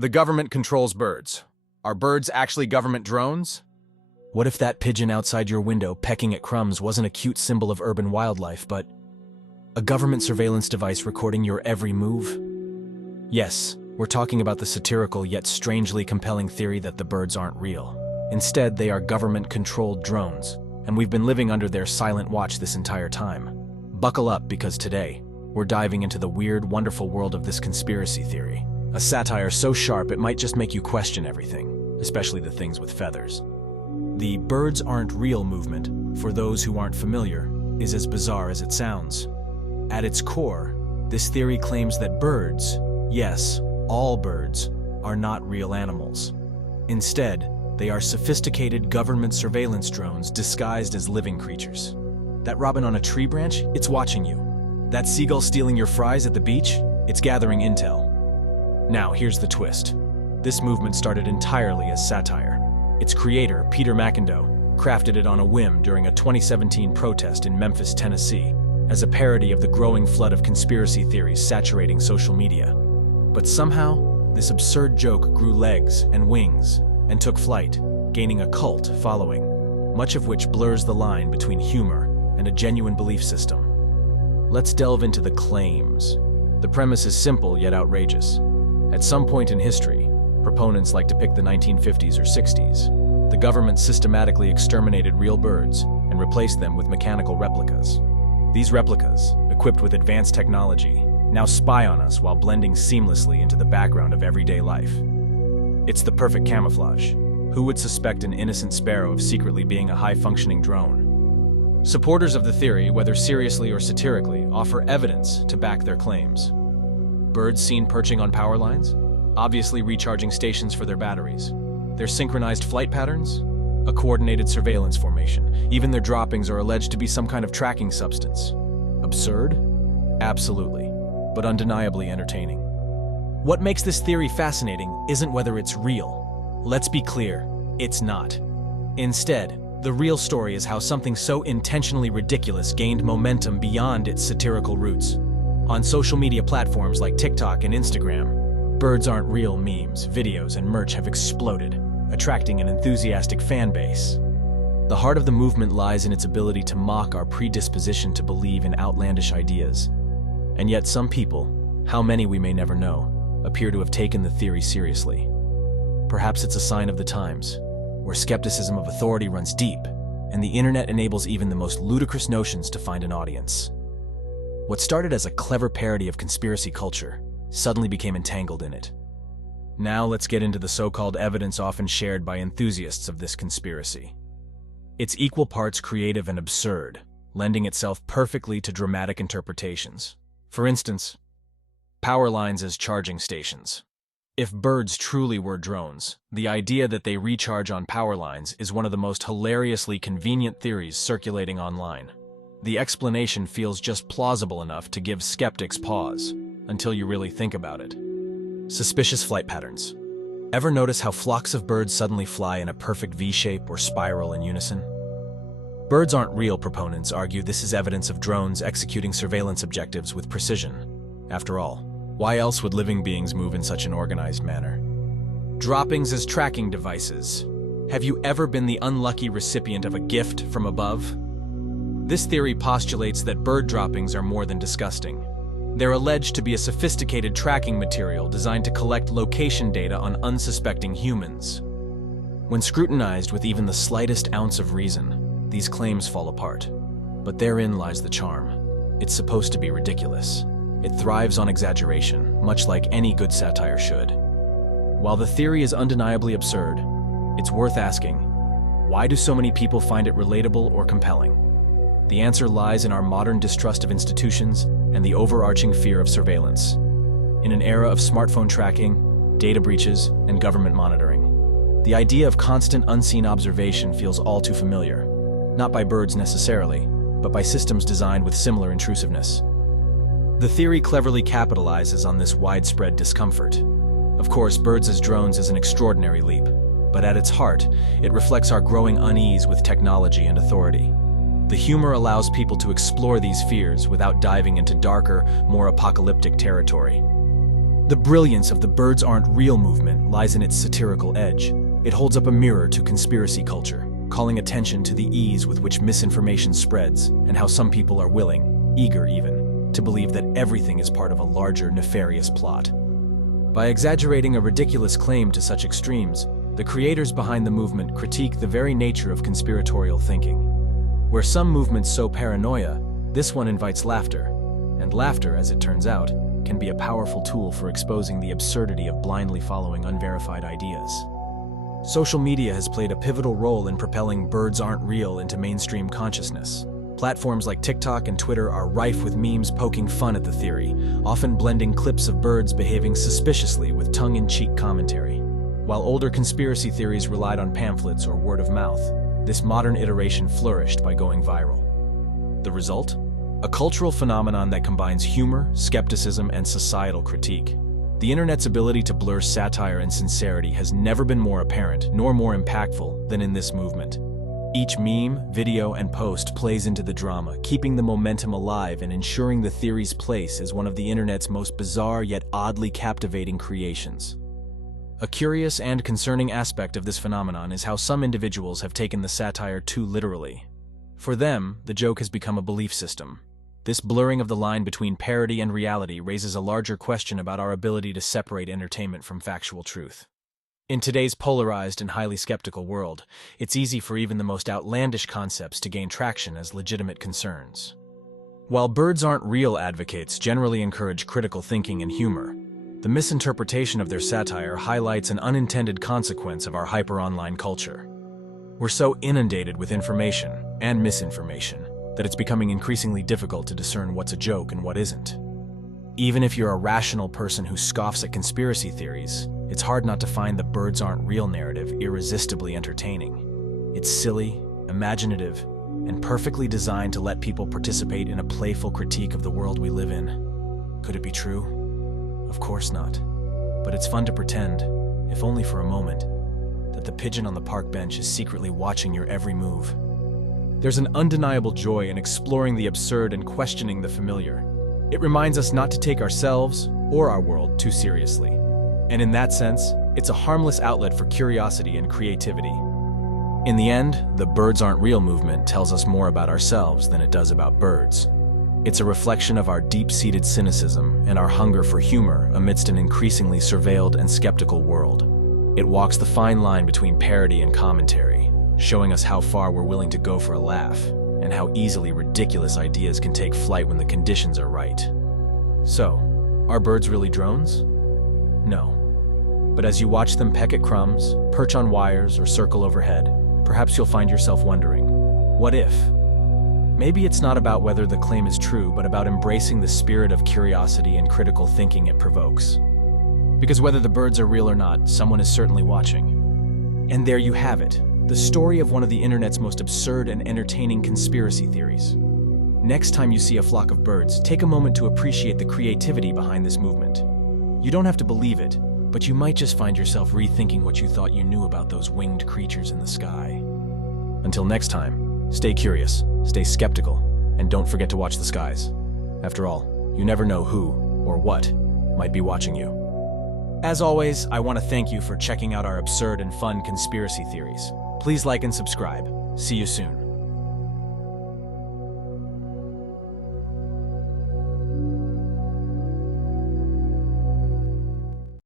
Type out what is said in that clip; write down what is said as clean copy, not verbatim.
The government controls birds. Are birds actually government drones? What if that pigeon outside your window pecking at crumbs wasn't a cute symbol of urban wildlife, but a government surveillance device recording your every move? Yes, we're talking about the satirical yet strangely compelling theory that the birds aren't real. Instead, they are government-controlled drones, and we've been living under their silent watch this entire time. Buckle up, because today, we're diving into the weird, wonderful world of this conspiracy theory. A satire so sharp it might just make you question everything, especially the things with feathers. The birds aren't real movement, for those who aren't familiar, is as bizarre as it sounds. At its core, this theory claims that birds, yes, all birds, are not real animals. Instead, they are sophisticated government surveillance drones disguised as living creatures. That robin on a tree branch, it's watching you. That seagull stealing your fries at the beach, it's gathering intel. Now, here's the twist. This movement started entirely as satire. Its creator, Peter McIndoe, crafted it on a whim during a 2017 protest in Memphis, Tennessee, as a parody of the growing flood of conspiracy theories saturating social media. But somehow, this absurd joke grew legs and wings and took flight, gaining a cult following, much of which blurs the line between humor and a genuine belief system. Let's delve into the claims. The premise is simple yet outrageous. At some point in history, proponents like to pick the 1950s or 60s, the government systematically exterminated real birds and replaced them with mechanical replicas. These replicas, equipped with advanced technology, now spy on us while blending seamlessly into the background of everyday life. It's the perfect camouflage. Who would suspect an innocent sparrow of secretly being a high-functioning drone? Supporters of the theory, whether seriously or satirically, offer evidence to back their claims. Birds seen perching on power lines, obviously recharging stations for their batteries. Their synchronized flight patterns, a coordinated surveillance formation. Even their droppings are alleged to be some kind of tracking substance. Absurd? Absolutely, but undeniably entertaining. What makes this theory fascinating isn't whether it's real. Let's be clear, it's not. Instead, the real story is how something so intentionally ridiculous gained momentum beyond its satirical roots. On social media platforms like TikTok and Instagram, birds aren't real memes, videos, and merch have exploded, attracting an enthusiastic fan base. The heart of the movement lies in its ability to mock our predisposition to believe in outlandish ideas. And yet some people, how many we may never know, appear to have taken the theory seriously. Perhaps it's a sign of the times, where skepticism of authority runs deep, and the internet enables even the most ludicrous notions to find an audience. What started as a clever parody of conspiracy culture suddenly became entangled in it. Now let's get into the so-called evidence often shared by enthusiasts of this conspiracy. It's equal parts creative and absurd, lending itself perfectly to dramatic interpretations. For instance, power lines as charging stations. If birds truly were drones, the idea that they recharge on power lines is one of the most hilariously convenient theories circulating online. The explanation feels just plausible enough to give skeptics pause, until you really think about it. Suspicious flight patterns. Ever notice how flocks of birds suddenly fly in a perfect V-shape or spiral in unison? Birds aren't real, proponents argue this is evidence of drones executing surveillance objectives with precision. After all, why else would living beings move in such an organized manner? Droppings as tracking devices. Have you ever been the unlucky recipient of a gift from above? This theory postulates that bird droppings are more than disgusting. They're alleged to be a sophisticated tracking material designed to collect location data on unsuspecting humans. When scrutinized with even the slightest ounce of reason, these claims fall apart. But therein lies the charm. It's supposed to be ridiculous. It thrives on exaggeration, much like any good satire should. While the theory is undeniably absurd, it's worth asking, why do so many people find it relatable or compelling? The answer lies in our modern distrust of institutions and the overarching fear of surveillance. In an era of smartphone tracking, data breaches, and government monitoring, the idea of constant unseen observation feels all too familiar, not by birds necessarily, but by systems designed with similar intrusiveness. The theory cleverly capitalizes on this widespread discomfort. Of course, birds as drones is an extraordinary leap, but at its heart, it reflects our growing unease with technology and authority. The humor allows people to explore these fears without diving into darker, more apocalyptic territory. The brilliance of the birds aren't real movement lies in its satirical edge. It holds up a mirror to conspiracy culture, calling attention to the ease with which misinformation spreads and how some people are willing, eager even, to believe that everything is part of a larger nefarious plot. By exaggerating a ridiculous claim to such extremes, the creators behind the movement critique the very nature of conspiratorial thinking. Where some movements sow paranoia, this one invites laughter. And laughter, as it turns out, can be a powerful tool for exposing the absurdity of blindly following unverified ideas. Social media has played a pivotal role in propelling birds aren't real into mainstream consciousness. Platforms like TikTok and Twitter are rife with memes poking fun at the theory, often blending clips of birds behaving suspiciously with tongue-in-cheek commentary. While older conspiracy theories relied on pamphlets or word of mouth, this modern iteration flourished by going viral. The result? A cultural phenomenon that combines humor, skepticism, and societal critique. The internet's ability to blur satire and sincerity has never been more apparent, nor more impactful, than in this movement. Each meme, video, and post plays into the drama, keeping the momentum alive and ensuring the theory's place as one of the internet's most bizarre yet oddly captivating creations. A curious and concerning aspect of this phenomenon is how some individuals have taken the satire too literally. For them, the joke has become a belief system. This blurring of the line between parody and reality raises a larger question about our ability to separate entertainment from factual truth. In today's polarized and highly skeptical world, it's easy for even the most outlandish concepts to gain traction as legitimate concerns. While birds aren't real advocates generally encourage critical thinking and humor, the misinterpretation of their satire highlights an unintended consequence of our hyper-online culture. We're so inundated with information and misinformation that it's becoming increasingly difficult to discern what's a joke and what isn't. Even if you're a rational person who scoffs at conspiracy theories, it's hard not to find the birds aren't real narrative irresistibly entertaining. It's silly, imaginative, and perfectly designed to let people participate in a playful critique of the world we live in. Could it be true? Of course not. But it's fun to pretend, if only for a moment, that the pigeon on the park bench is secretly watching your every move. There's an undeniable joy in exploring the absurd and questioning the familiar. It reminds us not to take ourselves or our world too seriously. And in that sense, it's a harmless outlet for curiosity and creativity. In the end, the birds aren't real movement tells us more about ourselves than it does about birds. It's a reflection of our deep-seated cynicism and our hunger for humor amidst an increasingly surveilled and skeptical world. It walks the fine line between parody and commentary, showing us how far we're willing to go for a laugh, and how easily ridiculous ideas can take flight when the conditions are right. So, are birds really drones? No. But as you watch them peck at crumbs, perch on wires, or circle overhead, perhaps you'll find yourself wondering, what if? Maybe it's not about whether the claim is true, but about embracing the spirit of curiosity and critical thinking it provokes. Because whether the birds are real or not, someone is certainly watching. And there you have it, the story of one of the internet's most absurd and entertaining conspiracy theories. Next time you see a flock of birds, take a moment to appreciate the creativity behind this movement. You don't have to believe it, but you might just find yourself rethinking what you thought you knew about those winged creatures in the sky. Until next time, stay curious, stay skeptical, and don't forget to watch the skies. After all, you never know who or what might be watching you. As always, I want to thank you for checking out our absurd and fun conspiracy theories. Please like and subscribe. See you soon.